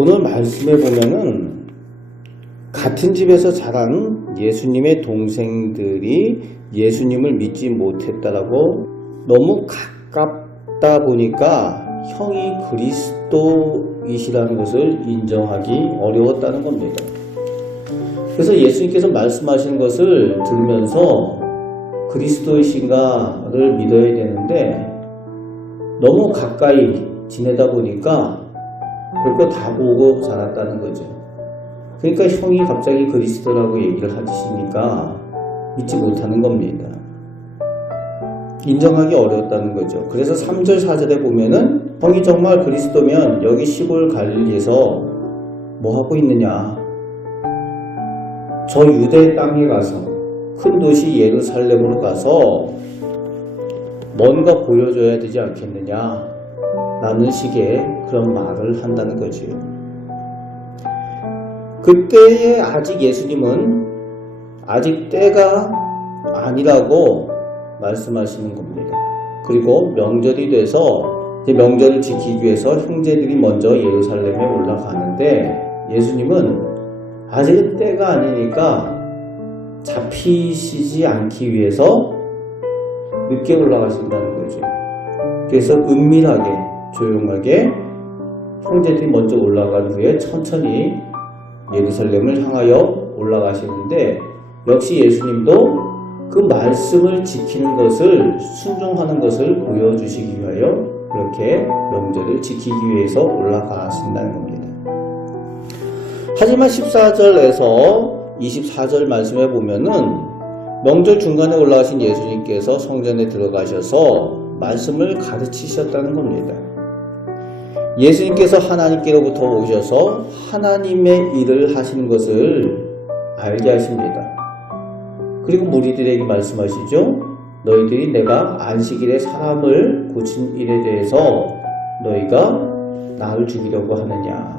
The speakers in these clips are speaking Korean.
오늘 말씀에 보면은 같은 집에서 자란 예수님의 동생들이 예수님을 믿지 못했다라고 너무 가깝다 보니까 형이 그리스도이시라는 것을 인정하기 어려웠다는 겁니다. 그래서 예수님께서 말씀하시는 것을 들으면서 그리스도이신가를 믿어야 되는데 너무 가까이 지내다 보니까 별거 다 보고 자랐다는 거죠. 그러니까 형이 갑자기 그리스도라고 얘기를 하시니까 믿지 못하는 겁니다. 인정하기 어려웠다는 거죠. 그래서 3절 4절에 보면은 형이 정말 그리스도면 여기 시골 갈릴리에서 뭐 하고 있느냐, 저 유대 땅에 가서 큰 도시 예루살렘으로 가서 뭔가 보여줘야 되지 않겠느냐 라는 식의 그런 말을 한다는 거죠. 그때에 아직 예수님은 아직 때가 아니라고 말씀하시는 겁니다. 그리고 명절이 돼서 명절을 지키기 위해서 형제들이 먼저 예루살렘에 올라가는데 예수님은 아직은 때가 아니니까 잡히시지 않기 위해서 늦게 올라가신다는 거죠. 그래서 은밀하게 조용하게 형제들이 먼저 올라간 후에 천천히 예루살렘을 향하여 올라가시는데 역시 예수님도 그 말씀을 지키는 것을 순종하는 것을 보여주시기 위하여 그렇게 명절을 지키기 위해서 올라가신다는 겁니다. 하지만 14절에서 24절 말씀에 보면은 명절 중간에 올라가신 예수님께서 성전에 들어가셔서 말씀을 가르치셨다는 겁니다. 예수님께서 하나님께로부터 오셔서 하나님의 일을 하시는 것을 알게 하십니다. 그리고 무리들에게 말씀하시죠. 너희들이 내가 안식일에 사람을 고친 일에 대해서 너희가 나를 죽이려고 하느냐.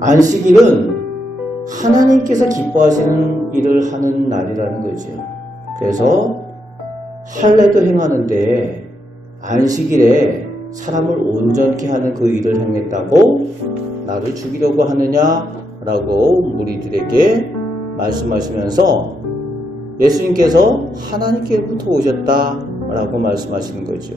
안식일은 하나님께서 기뻐하시는 일을 하는 날이라는 거죠. 그래서 할례도 행하는데 안식일에 사람을 온전케 하는 그 일을 행했다고 나를 죽이려고 하느냐라고 무리들에게 말씀하시면서 예수님께서 하나님께로부터 오셨다라고 말씀하시는 거죠.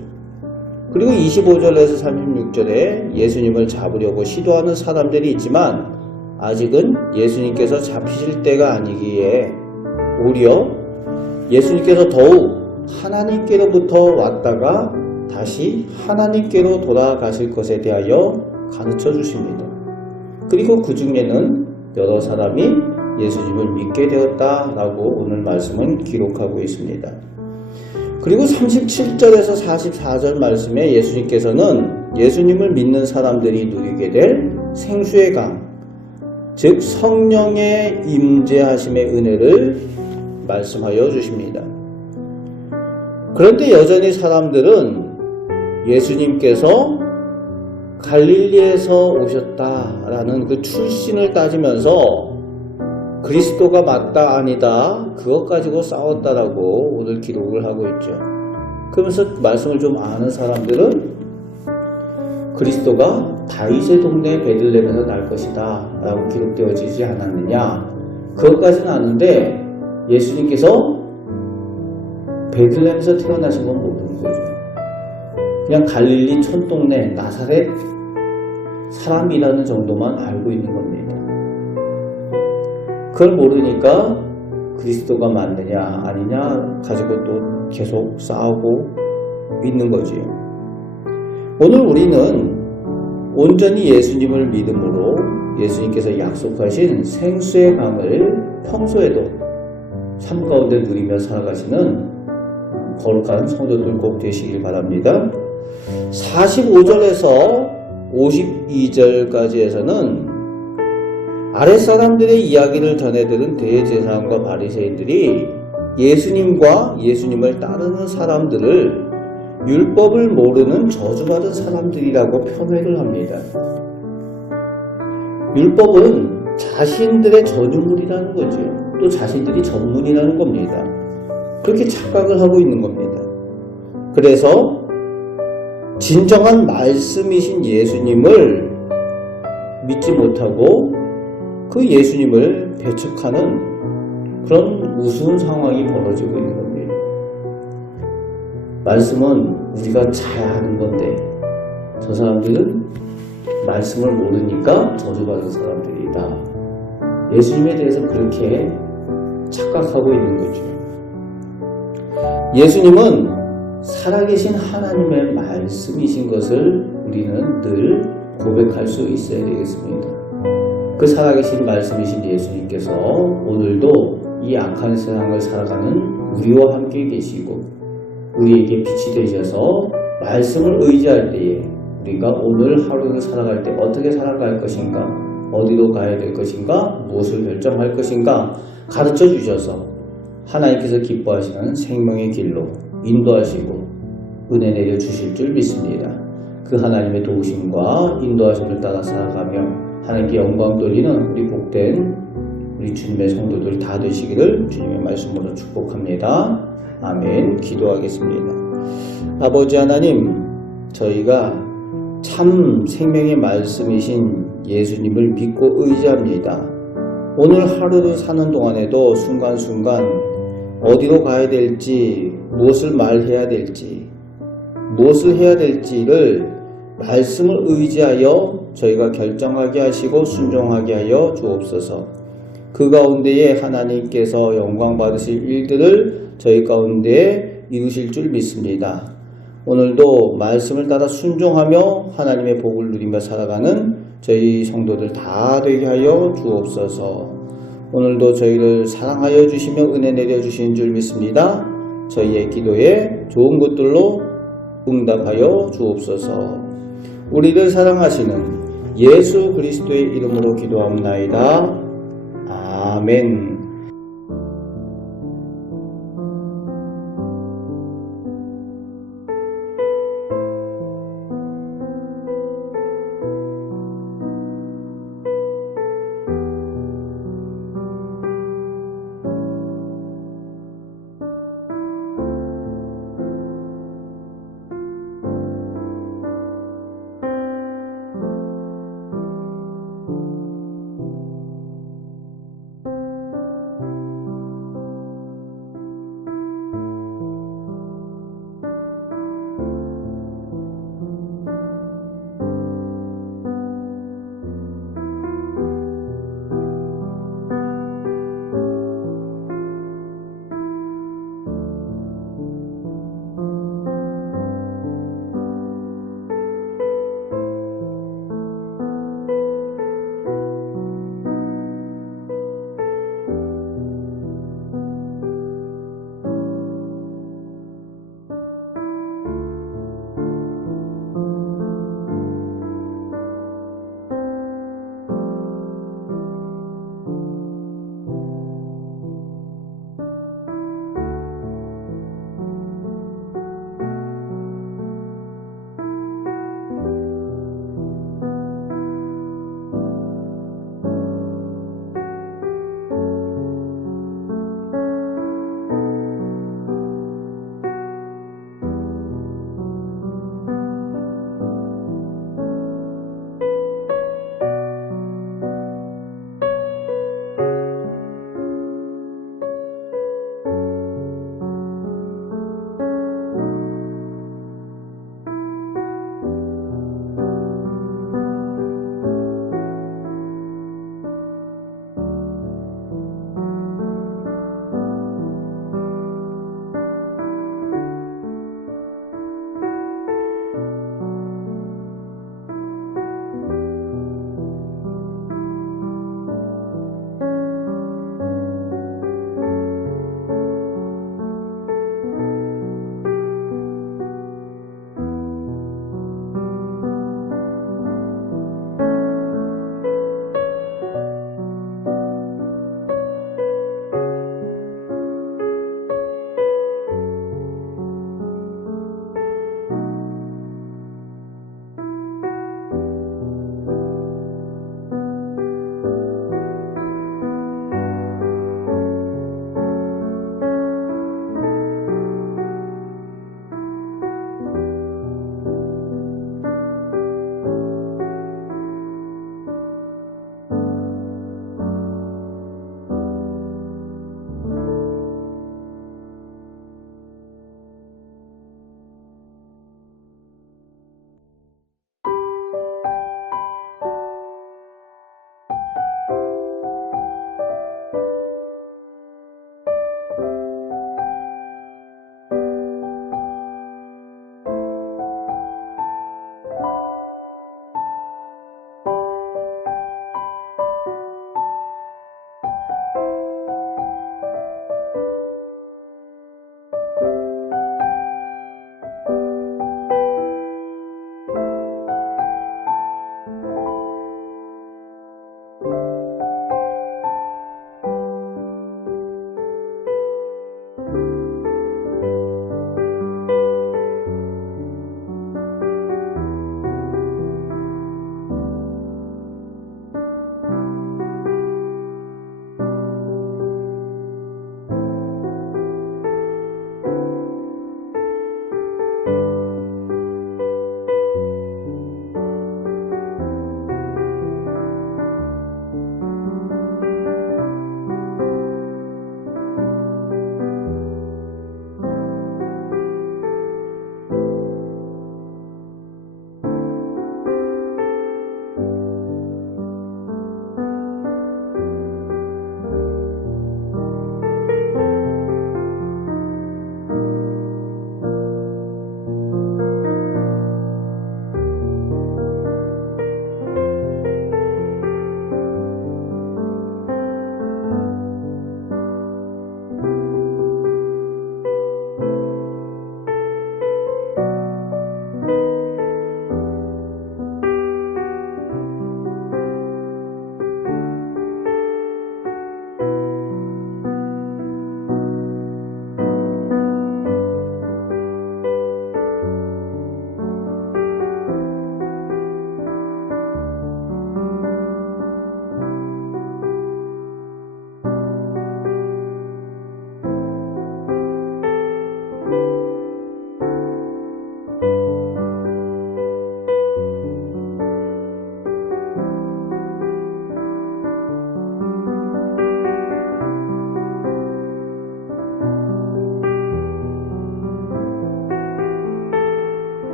그리고 25절에서 36절에 예수님을 잡으려고 시도하는 사람들이 있지만 아직은 예수님께서 잡히실 때가 아니기에 오히려 예수님께서 더욱 하나님께로부터 왔다가 다시 하나님께로 돌아가실 것에 대하여 가르쳐 주십니다. 그리고 그 중에는 여러 사람이 예수님을 믿게 되었다라고 오늘 말씀은 기록하고 있습니다. 그리고 37절에서 44절 말씀에 예수님께서는 예수님을 믿는 사람들이 누리게 될 생수의 강, 즉 성령의 임재하심의 은혜를 말씀하여 주십니다. 그런데 여전히 사람들은 예수님께서 갈릴리에서 오셨다라는 그 출신을 따지면서 그리스도가 맞다 아니다 그것 가지고 싸웠다라고 오늘 기록을 하고 있죠. 그러면서 말씀을 좀 아는 사람들은 그리스도가 다윗의 동네 베들레헴에서 날 것이다 라고 기록되어지지 않았느냐, 그것까지는 아는데 예수님께서 베들레헴에서 태어나신 건 모르는 거죠. 그냥 갈릴리 촌동네 나사렛 사람이라는 정도만 알고 있는 겁니다. 그걸 모르니까 그리스도가 맞느냐 아니냐 가지고 또 계속 싸우고 있는 거지요. 오늘 우리는 온전히 예수님을 믿음으로 예수님께서 약속하신 생수의 강을 평소에도 삶 가운데 누리며 살아가시는 거룩한 성도들 꼭 되시길 바랍니다. 45절에서 52절까지에서는 아랫사람들의 이야기를 전해들은 대제사장과 바리새인들이 예수님과 예수님을 따르는 사람들을 율법을 모르는 저주받은 사람들이라고 표현을 합니다. 율법은 자신들의 전유물이라는 거죠. 또 자신들이 전문이라는 겁니다. 그렇게 착각을 하고 있는 겁니다. 그래서 진정한 말씀이신 예수님을 믿지 못하고 그 예수님을 배척하는 그런 우스운 상황이 벌어지고 있는 겁니다. 말씀은 우리가 잘 하는 건데 저 사람들은 말씀을 모르니까 저주받은 사람들이다. 예수님에 대해서 그렇게 착각하고 있는 거죠. 예수님은 살아계신 하나님의 말씀이신 것을 우리는 늘 고백할 수 있어야 되겠습니다. 그 살아계신 말씀이신 예수님께서 오늘도 이 악한 세상을 살아가는 우리와 함께 계시고 우리에게 빛이 되셔서 말씀을 의지할 때에 우리가 오늘 하루를 살아갈 때 어떻게 살아갈 것인가, 어디로 가야 될 것인가, 무엇을 결정할 것인가 가르쳐 주셔서 하나님께서 기뻐하시는 생명의 길로 인도하시고 은혜 내려 주실 줄 믿습니다. 그 하나님의 도우심과 인도하심을 따라 살아가며 하나님께 영광 돌리는 우리 복된 우리 주님의 성도들 다 되시기를 주님의 말씀으로 축복합니다. 아멘. 기도하겠습니다. 아버지 하나님, 저희가 참 생명의 말씀이신 예수님을 믿고 의지합니다. 오늘 하루를 사는 동안에도 순간순간 어디로 가야 될지, 무엇을 말해야 될지, 무엇을 해야 될지를 말씀을 의지하여 저희가 결정하게 하시고 순종하게 하여 주옵소서. 그 가운데에 하나님께서 영광 받으실 일들을 저희 가운데에 이루실 줄 믿습니다. 오늘도 말씀을 따라 순종하며 하나님의 복을 누리며 살아가는 저희 성도들 다 되게 하여 주옵소서. 오늘도 저희를 사랑하여 주시며 은혜 내려주신 줄 믿습니다. 저희의 기도에 좋은 것들로 응답하여 주옵소서. 우리를 사랑하시는 예수 그리스도의 이름으로 기도합나이다. 아멘.